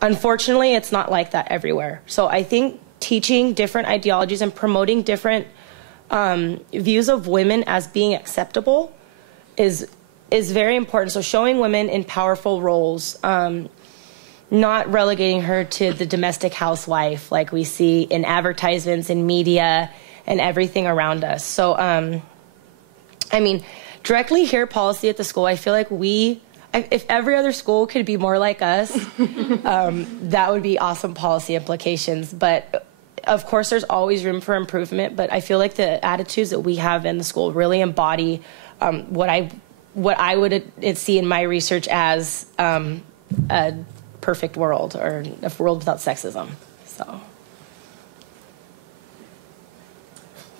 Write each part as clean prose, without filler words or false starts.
Unfortunately, it's not like that everywhere. So I think teaching different ideologies and promoting different views of women as being acceptable is very important. So showing women in powerful roles, not relegating her to the domestic housewife like we see in advertisements, in media, and everything around us. So, I mean, directly here policy at the school, I feel like if every other school could be more like us, that would be awesome policy implications. But of course, there's always room for improvement. But I feel like the attitudes that we have in the school really embody what I would see in my research as a perfect world, or a world without sexism. So.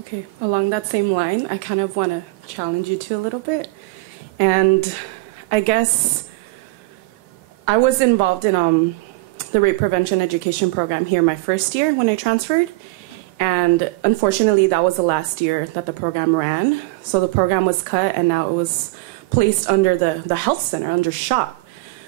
Okay, along that same line, I kind of want to challenge you two a little bit. And I guess I was involved in the rape prevention education program here my first year when I transferred. And unfortunately, that was the last year that the program ran. So the program was cut, and now it was placed under the health center, under SHOP.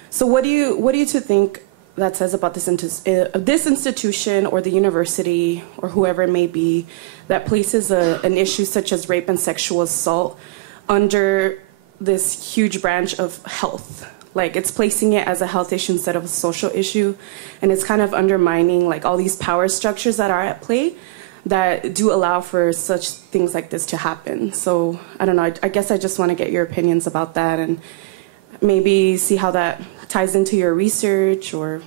So what do you two think that says about this institution or the university or whoever it may be that places an issue such as rape and sexual assault under this huge branch of health? Like, it's placing it as a health issue instead of a social issue, and it's kind of undermining like all these power structures that are at play that do allow for such things like this to happen. So I don't know, I guess I just want to get your opinions about that and maybe see how that ties into your research or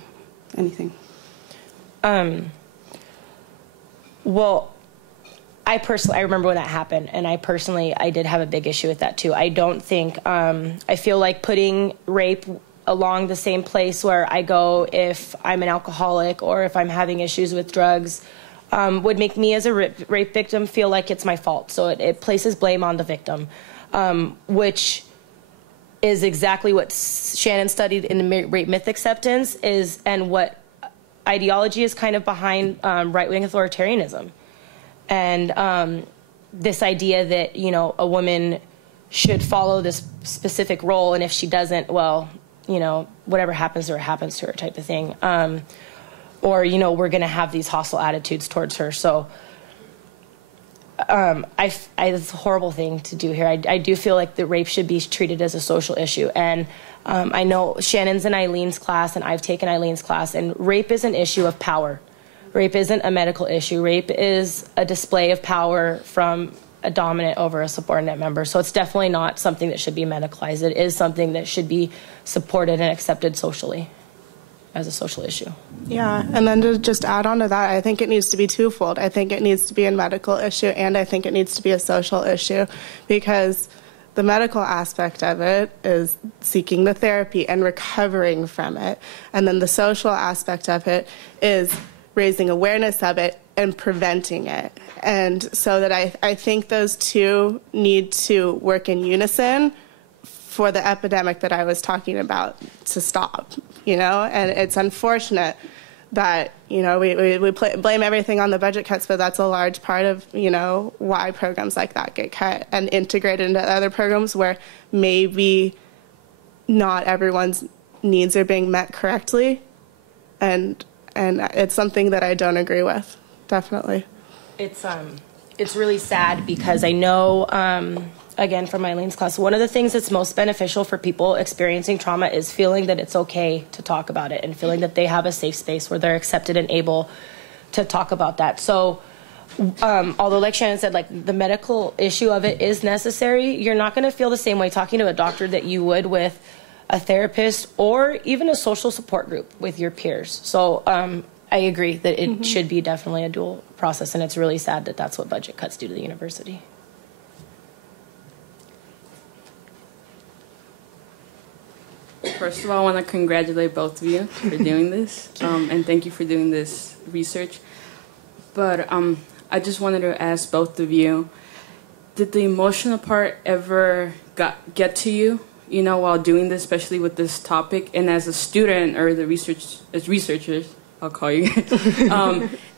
anything. Well, I remember when that happened, and I did have a big issue with that too. I don't think, I feel like putting rape along the same place where I go if I'm an alcoholic or if I'm having issues with drugs would make me as a rape victim feel like it's my fault. So it places blame on the victim, which is exactly what Shannon studied in the rape myth acceptance and what ideology is kind of behind right-wing authoritarianism. And this idea that, you know, a woman should follow this specific role, and if she doesn't, well, you know, whatever happens to her type of thing. Or, you know, we're going to have these hostile attitudes towards her. So it's a horrible thing to do here. I do feel like the rape should be treated as a social issue. And I know Shannon's in Eileen's class, and I've taken Eileen's class, and rape is an issue of power. Rape isn't a medical issue. Rape is a display of power from a dominant over a subordinate member. So it's definitely not something that should be medicalized. It is something that should be supported and accepted socially as a social issue. Yeah, and then to just add on to that, I think it needs to be twofold. I think it needs to be a medical issue, and I think it needs to be a social issue, because the medical aspect of it is seeking the therapy and recovering from it. And then the social aspect of it is raising awareness of it and preventing it. And so that I think those two need to work in unison for the epidemic that I was talking about to stop, you know? And it's unfortunate that, you know, we blame everything on the budget cuts, but that's a large part of, you know, why programs like that get cut and integrated into other programs where maybe not everyone's needs are being met correctly. And it's something that I don't agree with, definitely. It's really sad because I know, again, from Eileen's class, one of the things that's most beneficial for people experiencing trauma is feeling that it's okay to talk about it and feeling that they have a safe space where they're accepted and able to talk about that. So although, like Shannon said, like the medical issue of it is necessary, you're not going to feel the same way talking to a doctor that you would with a therapist or even a social support group with your peers. So I agree that it should be definitely a dual process, and it's really sad that that's what budget cuts do to the university. First of all, I want to congratulate both of you for doing this, and thank you for doing this research. But I just wanted to ask both of you, did the emotional part ever get to you, you know, while doing this, especially with this topic? And as a student or as researchers, I'll call you,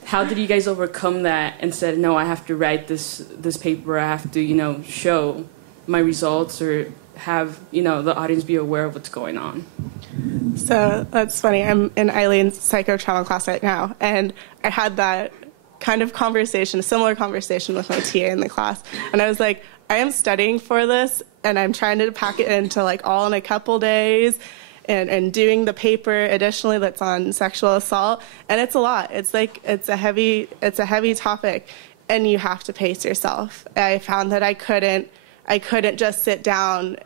how did you guys overcome that and said, no, I have to write this paper, I have to, you know, show my results or have, you know, the audience be aware of what's going on? So that's funny. I'm in Eileen's psychotrauma class right now, and I had that kind of conversation, a similar conversation with my TA in the class. And I was like, I am studying for this, and I'm trying to pack it into like all in a couple days, and doing the paper additionally that's on sexual assault, and it's a lot. It's like it's a heavy topic, and you have to pace yourself. I found that I couldn't just sit down,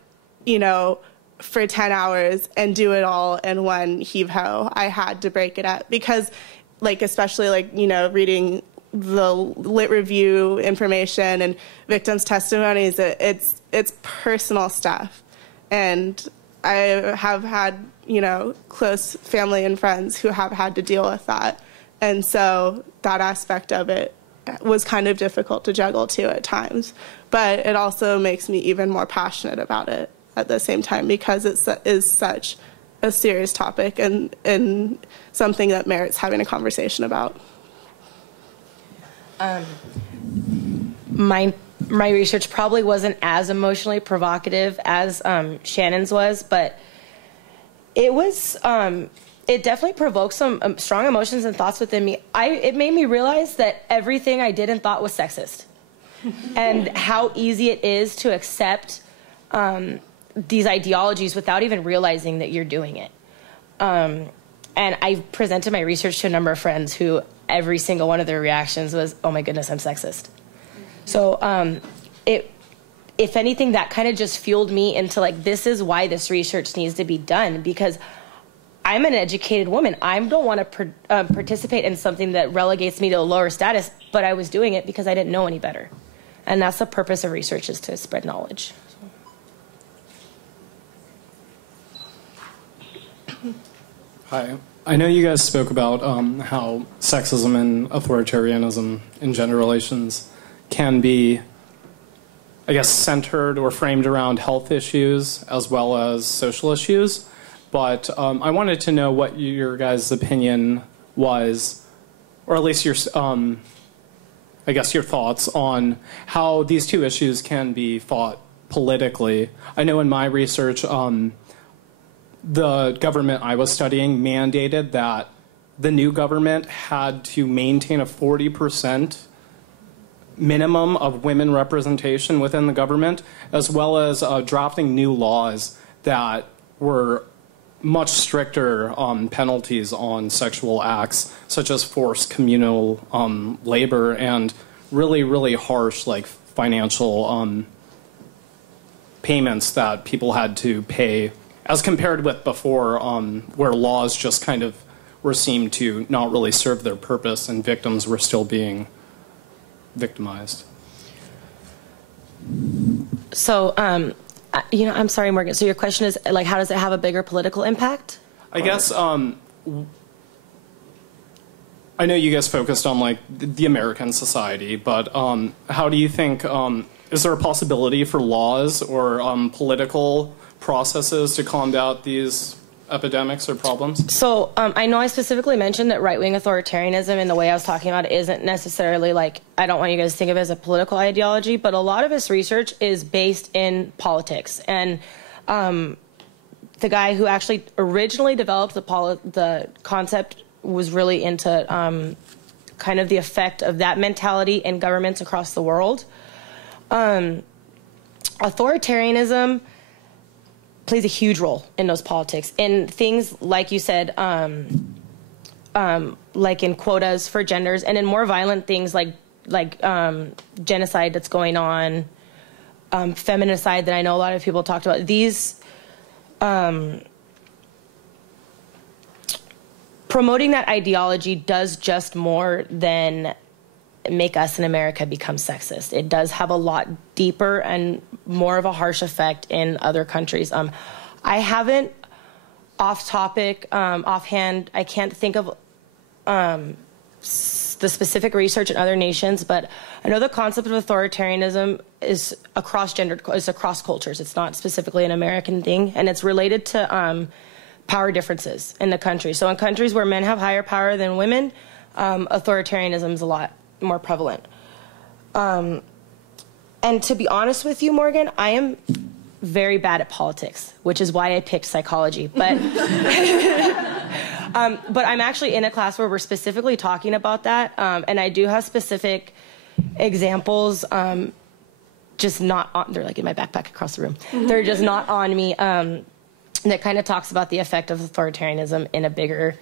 you know, for 10 hours and do it all in one heave-ho. I had to break it up because, like, especially, like, you know, reading the lit review information and victims' testimonies, it's personal stuff. And I have had, you know, close family and friends who have had to deal with that. And so that aspect of it was kind of difficult to juggle too at times. But it also makes me even more passionate about it at the same time because it is such a serious topic and something that merits having a conversation about. My research probably wasn't as emotionally provocative as Shannon's was, but it was. It definitely provoked some strong emotions and thoughts within me. It made me realize that everything I did and thought was sexist, and how easy it is to accept these ideologies without even realizing that you're doing it. And I presented my research to a number of friends who every single one of their reactions was, "Oh my goodness, I'm sexist." So if anything, that kind of just fueled me into like, this is why this research needs to be done, because I'm an educated woman. I don't want to participate in something that relegates me to a lower status, but I was doing it because I didn't know any better. And that's the purpose of research, is to spread knowledge. Hi. I know you guys spoke about how sexism and authoritarianism in gender relations can be, I guess, centered or framed around health issues as well as social issues. But I wanted to know what your guys' opinion was, or at least your, I guess, your thoughts on how these two issues can be fought politically. I know in my research, the government I was studying mandated that the new government had to maintain a 40% minimum of women representation within the government, as well as drafting new laws that were much stricter penalties on sexual acts, such as forced communal labor and really, really harsh, like, financial payments that people had to pay, as compared with before, where laws just kind of were seemed to not really serve their purpose and victims were still being victimized. So, you know, I'm sorry, Morgan. So your question is, like, how does it have a bigger political impact? I guess, I know you guys focused on, like, the American society, but how do you think, is there a possibility for laws or political processes to combat these epidemics or problems? So I know I specifically mentioned that right-wing authoritarianism in the way I was talking about it isn't necessarily, like, I don't want you guys to think of it as a political ideology, but a lot of this research is based in politics. And the guy who actually originally developed the concept was really into kind of the effect of that mentality in governments across the world. Authoritarianism plays a huge role in those politics, in things like you said, like in quotas for genders, and in more violent things like genocide that's going on, feminicide that I know a lot of people talked about. These promoting that ideology does just more than make us in America become sexist. It does have a lot deeper and more of a harsh effect in other countries. I haven't, offhand, I can't think of the specific research in other nations, but I know the concept of authoritarianism is across cultures. It's not specifically an American thing, and it's related to power differences in the country. So in countries where men have higher power than women, authoritarianism is a lot more prevalent. And to be honest with you, Morgan, I am very bad at politics, which is why I picked psychology. But but I'm actually in a class where we're specifically talking about that, and I do have specific examples. Just not on, they're like in my backpack across the room. They're just not on me. That kind of talks about the effect of authoritarianism in a bigger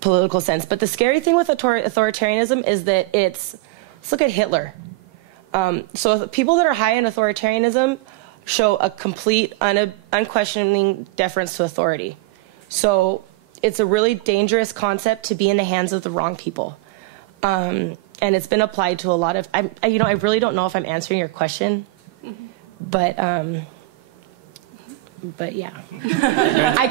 political sense. But the scary thing with authoritarianism is that let's look at Hitler. So people that are high in authoritarianism show a complete, unquestioning deference to authority. So it's a really dangerous concept to be in the hands of the wrong people. And it's been applied to a lot of, I really don't know if I'm answering your question, but yeah. I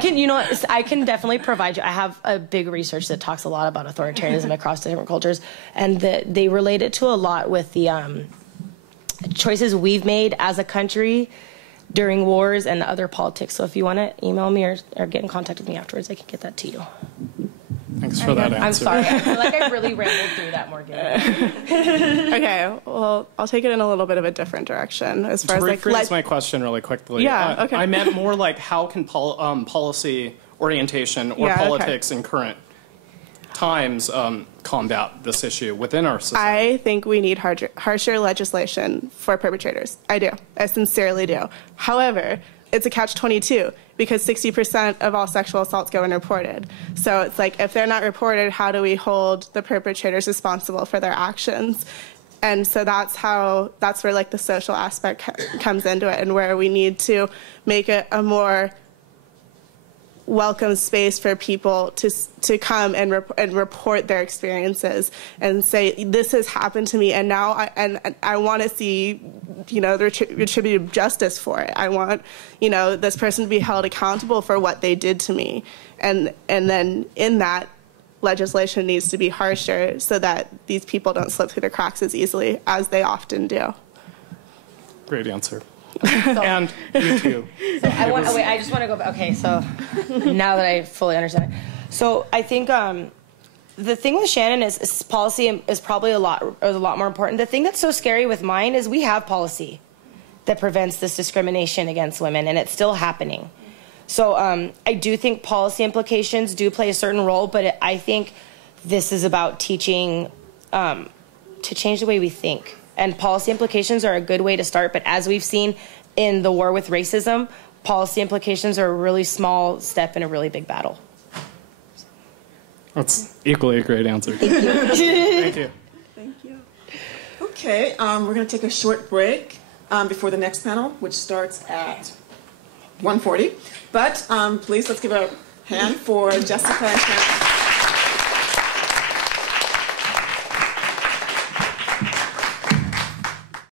can definitely provide you, I have a big research that talks a lot about authoritarianism across different cultures, and they relate it to a lot with the choices we've made as a country during wars and other politics. So if you want to email me or get in contact with me afterwards, I can get that to you. Thanks for that answer. I'm sorry. I feel like I really rambled through that, Morgan. Okay, well, I'll take it in a little bit of a different direction as far to as rephrase my question really quickly. Yeah, okay. I meant more like how can policy orientation or politics in current times combat this issue within our society? I think we need harsher legislation for perpetrators. I do. I sincerely do. However, it's a catch-22 because 60% of all sexual assaults go unreported. So it's like, if they're not reported, how do we hold the perpetrators responsible for their actions? And so that's where like the social aspect comes into it, and where we need to make it a more welcome space for people to come and report their experiences and say, this has happened to me, and now I want to see, the retributive justice for it. I want, this person to be held accountable for what they did to me, and then in that, legislation needs to be harsher so that these people don't slip through the cracks as easily as they often do. Great answer. And you too. So I just want to go back. Okay, so now that I fully understand it. So I think the thing with Shannon is policy is probably a lot more important. The thing that's so scary with mine is we have policy that prevents this discrimination against women, and it's still happening. So I do think policy implications do play a certain role, but I think this is about teaching to change the way we think. And policy implications are a good way to start, but as we've seen in the war with racism, policy implications are a really small step in a really big battle. That's equally a great answer. Thank you. Thank you. Thank you. Okay, we're going to take a short break before the next panel, which starts at 1:40. But please, let's give a hand for Jessica and Shannon.